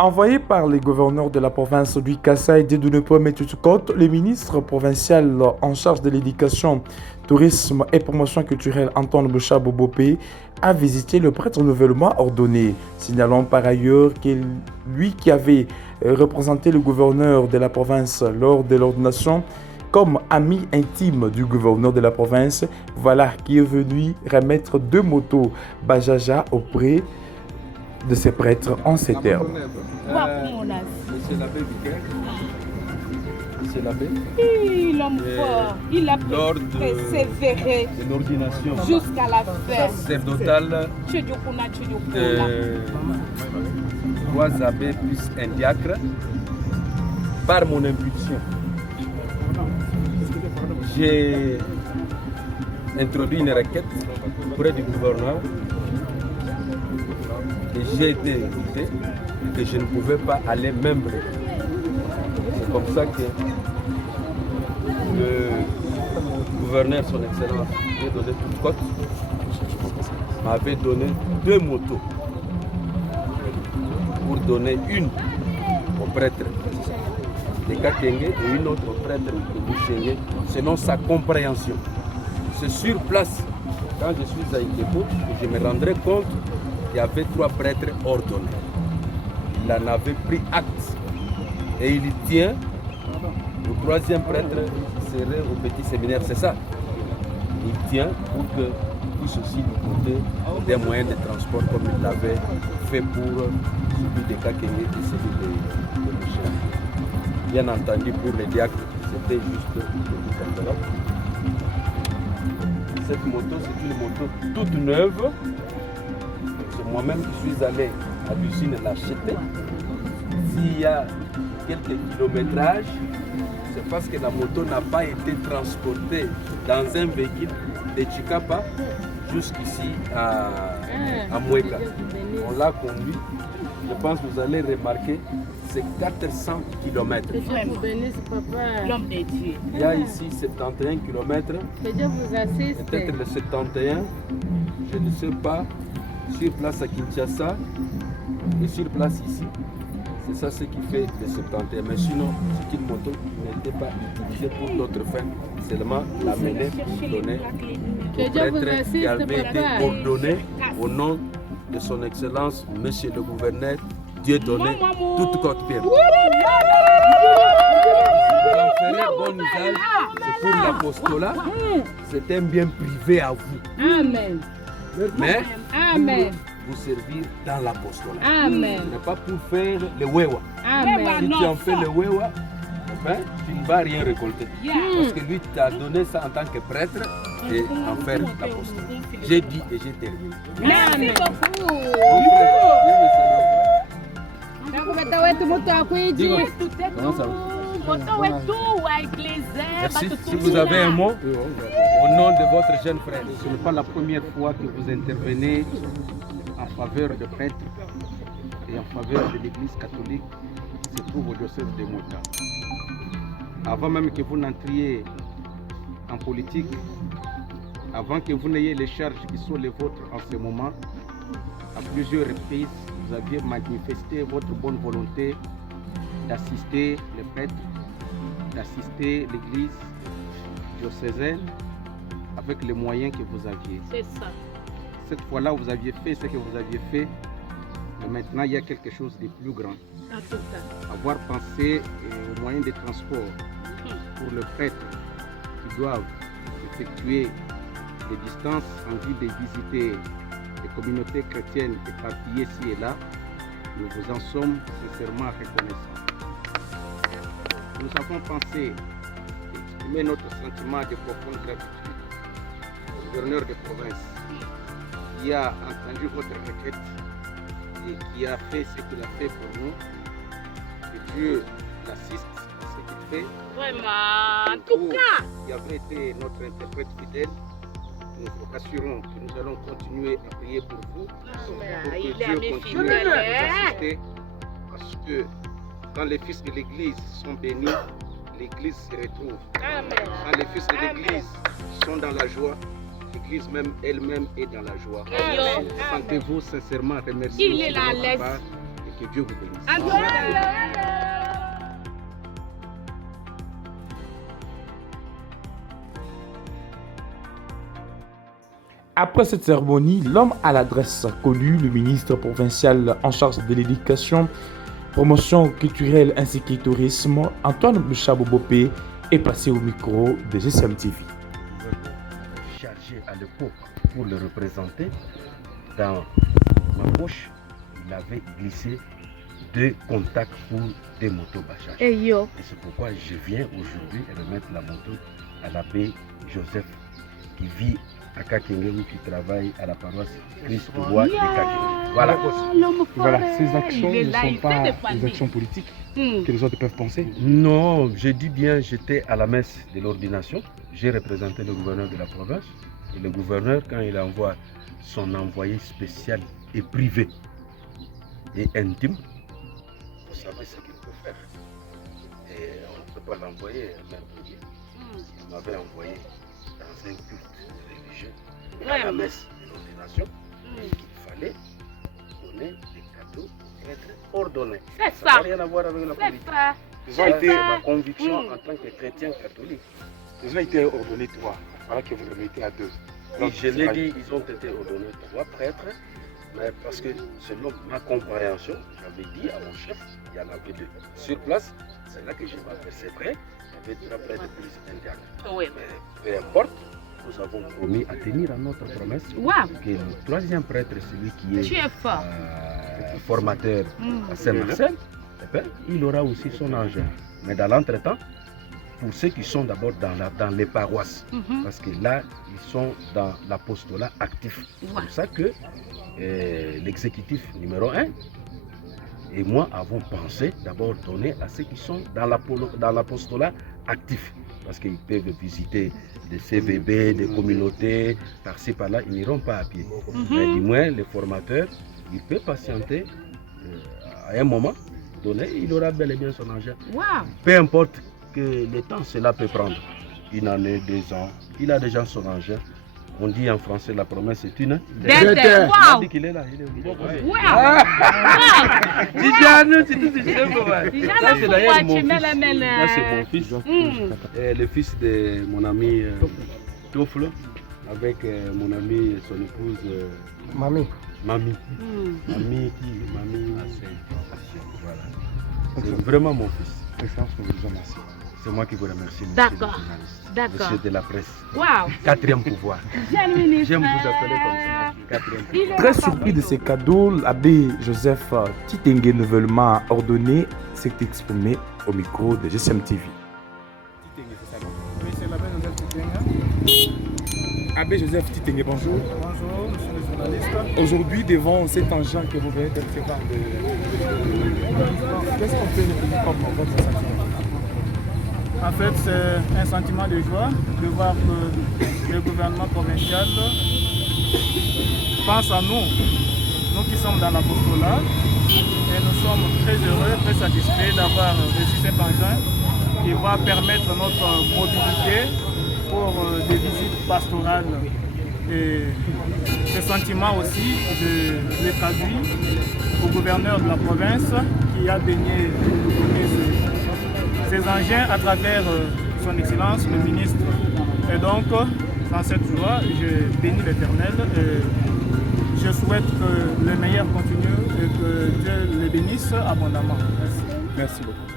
Envoyé par les gouverneurs de la province du Kasaï, Dieudonné Métutukot, le ministre provincial en charge de l'éducation, tourisme et promotion culturelle Antoine Boucha Bobopé a visité le prêtre nouvellement ordonné. Signalons par ailleurs que lui qui avait représenté le gouverneur de la province lors de l'ordination comme ami intime du gouverneur de la province, voilà qui est venu remettre 2 motos Bajaja auprès de ces prêtres en ces termes. Monsieur l'abbé Vicaire, Monsieur l'abbé, l'homme fort, il a persévéré de l'ordination jusqu'à la fin. sacerdotale de 3 abbés plus un diacre, par mon impulsion, j'ai introduit une requête auprès du gouverneur et j'ai été écouté que je ne pouvais pas aller membrer. C'est comme ça que le gouverneur, son excellence, Dieudonné Métutukot, m'avait donné 2 motos pour donner une au prêtre de Kakenge et une autre au prêtre de Bouchengue, selon sa compréhension. C'est sur place, quand je suis à Ikepo, que je me rendrai compte qu'il y avait 3 prêtres ordonnés. Il en avait pris acte et il tient au 3e prêtre qui serait au petit séminaire, c'est ça. Il tient pour que puisse aussi lui compter des moyens de transport comme il l'avait fait pour celui de Kakenge et celui de Bouchengue. Bien entendu, pour les diacres, c'était juste une petite enveloppe. Cette moto, c'est une moto toute neuve. C'est moi-même qui suis allé à l'usine l'acheter. S'il y a quelques kilométrages, c'est parce que la moto n'a pas été transportée dans un véhicule de Chikapa jusqu'ici à Moueka. On l'a conduit. Je pense que vous allez remarquer, c'est 400 km. L'homme de Dieu. Il y a ici 71 km. Peut-être le 71, je ne sais pas, sur place à Kinshasa et sur place ici. C'est ça ce qui fait le 71. Mais sinon, c'est une moto qui n'était pas utilisée pour d'autres fins, seulement l'amener pour donner au prêtre qui avait été ordonné au nom de son Excellence, Monsieur le Gouverneur, Dieudonné Métutukot. J'en ferai bon usage, c'est pour l'apostolat, c'est un bien privé à vous. Amen. Mais Amen. pour vous servir dans l'apostolat. Amen. Ce n'est pas pour faire le wewa. Amen. Si tu en fais le wewa, enfin, tu ne vas rien récolter. Parce que lui t'a donné ça en tant que prêtre et en faire l'apostolat. J'ai dit et j'ai terminé. Merci beaucoup. Mon frère, viens me saluer. Comment ça va? Merci. Si vous avez un mot, au nom de votre jeune frère. Ce n'est pas la première fois que vous intervenez en faveur de prêtres et en faveur de l'Église catholique qui se trouve au diocèse de Mouta. Avant même que vous n'entriez en politique, avant que vous n'ayez les charges qui sont les vôtres en ce moment, à plusieurs reprises, vous aviez manifesté votre bonne volonté d'assister les prêtres, d'assister l'Église diocésaine avec les moyens que vous aviez. C'est ça. Cette fois-là, vous aviez fait ce que vous aviez fait, mais maintenant, il y a quelque chose de plus grand. En tout cas. Avoir pensé aux moyens de transport pour les prêtres qui doivent effectuer des distances en vue de visiter les communautés chrétiennes éparpillées ici et là, nous vous en sommes sincèrement reconnaissants. Nous avons pensé exprimer notre sentiment de profonde gratitude au gouverneur de province qui a entendu votre requête et qui a fait ce qu'il a fait pour nous. Que Dieu l'assiste à ce qu'il fait. Vraiment, en tout cas. Qui avait été notre interprète fidèle, nous vous rassurons que nous allons continuer à prier pour vous. Pour que Il est Dieu à mes continue à vous fidèles. assister. Parce que quand les fils de l'Église sont bénis, l'Église se retrouve. Amen. Quand les fils de l'Église sont dans la joie, l'Église même elle-même est dans la joie. Amen. Sentez-vous sincèrement remercier Il est là, de votre laisse. part et Que Dieu vous bénisse. Après cette cérémonie, l'homme à l'adresse connue, le ministre provincial en charge de l'éducation, promotion culturelle ainsi que tourisme, Antoine Bouchabobopé, est passé au micro de GCM TV. Chargé à l'époque pour le représenter, dans ma poche, il avait glissé 2 contacts pour des motos Bajaj. Et c'est pourquoi je viens aujourd'hui remettre la moto à l'abbé Joseph qui vit à Kakenge ou qui travaille à la paroisse Christ-Roi de Kakenge. Voilà. Voilà, ces actions ne sont pas des actions politiques que les autres peuvent penser. Non, je dis bien, j'étais à la messe de l'ordination. J'ai représenté le gouverneur de la province. Et le gouverneur, quand il envoie son envoyé spécial et privé et intime, vous savez ce qu'il peut faire. Et on ne peut pas l'envoyer même privé. Il m'avait envoyé dans un culte religieux à la messe de l'ordination qu'il fallait donner des cadeaux aux prêtres ordonnés. Ça n'a rien à voir avec la politique. C'est ma conviction en tant que chrétien catholique. Ils ont été ordonnés 3, voilà que vous le mettez à 2. Oui, je l'ai dit, ils ont été ordonnés 3 prêtres, mais parce que selon ma compréhension, j'avais dit à mon chef, il y en avait 2. Sur place, c'est là que je m'apercevrais, il y avait 3 prêtres plus un diacre. Oui. Mais peu importe, nous avons promis à tenir à notre promesse que le 3e prêtre, celui qui est formateur à Saint-Marcel, il aura aussi son engin. Mais dans l'entretemps, pour ceux qui sont d'abord dans les paroisses, parce que là, ils sont dans l'apostolat actif. C'est pour ça que l'exécutif numéro 1 et moi avons pensé d'abord donner à ceux qui sont dans l'apostolat actif. Parce qu'ils peuvent visiter des CVB, des communautés, par-ci, par-là, ils n'iront pas à pied. Mais du moins, les formateurs, ils peuvent patienter à un moment donné, il aura bel et bien son engin. Peu importe que le temps cela peut prendre, 1 année, 2 ans, il a déjà son engin. On dit en français, la promesse est une. Wow. On dit qu'il est là, il est au niveau. Ça c'est d'ailleurs mon fils. Ça c'est mon fils. Le fils de mon ami Toflo, avec mon ami, son épouse Mamie. Mamie voilà. C'est vraiment mon fils. C'est moi qui vous remercie, monsieur. D'accord. Monsieur de la presse. Wow. 4e pouvoir. J'aime vous appeler comme ça. 4e pouvoir. Très surpris de ces cadeaux, l'abbé Joseph Titengue, nouvellement ordonné, s'est exprimé au micro de GCM TV. Oui, c'est l'abbé Joseph Titengue. Abbé Joseph Titengue, bonjour. Bonjour, monsieur le journaliste. Aujourd'hui, devant cet engin que vous venez de recevoir, qu'est-ce qu'on peut retenir comme votre sentiment? En fait, c'est un sentiment de joie de voir que le gouvernement provincial pense à nous, nous qui sommes dans l'apostolat, et nous sommes très heureux, très satisfaits d'avoir reçu cet engin qui va permettre notre mobilité pour des visites pastorales. Et ce sentiment aussi, je l'ai traduit au gouverneur de la province qui a daigné nous donner ces engins à travers son excellence, le ministre. Et donc, dans cette joie, je bénis l'Éternel et je souhaite que le meilleur continue et que Dieu le bénisse abondamment. Merci. Merci beaucoup.